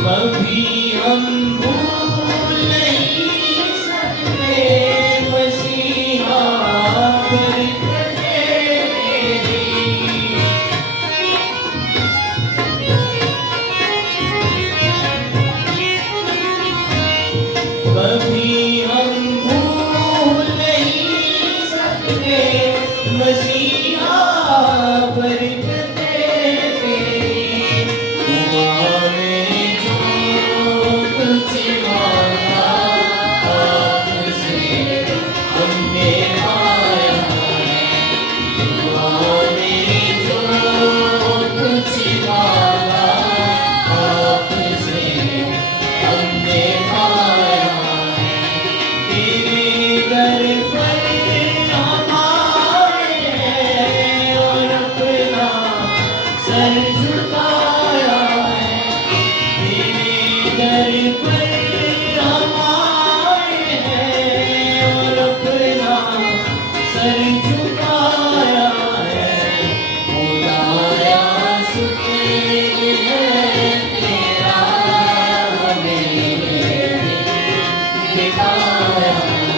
कभी हम भूल नहीं सकते मसीहा बरकते तेरी। कभी हम भूल नहीं सकते मसीहा बरकते तेरी। दुआ में कुछ मांगा आपसे हमने पाया है। दुआ में जो कुछ मांगा आपसे हमने पाया है। तेरे दर पर हम आए हैं और अपना सर झुकाया है। तेरे दर पर हम आए हैं और अपना सर झुकाया है। खुदाया शुक्र है तेरा हमें दिखाया है।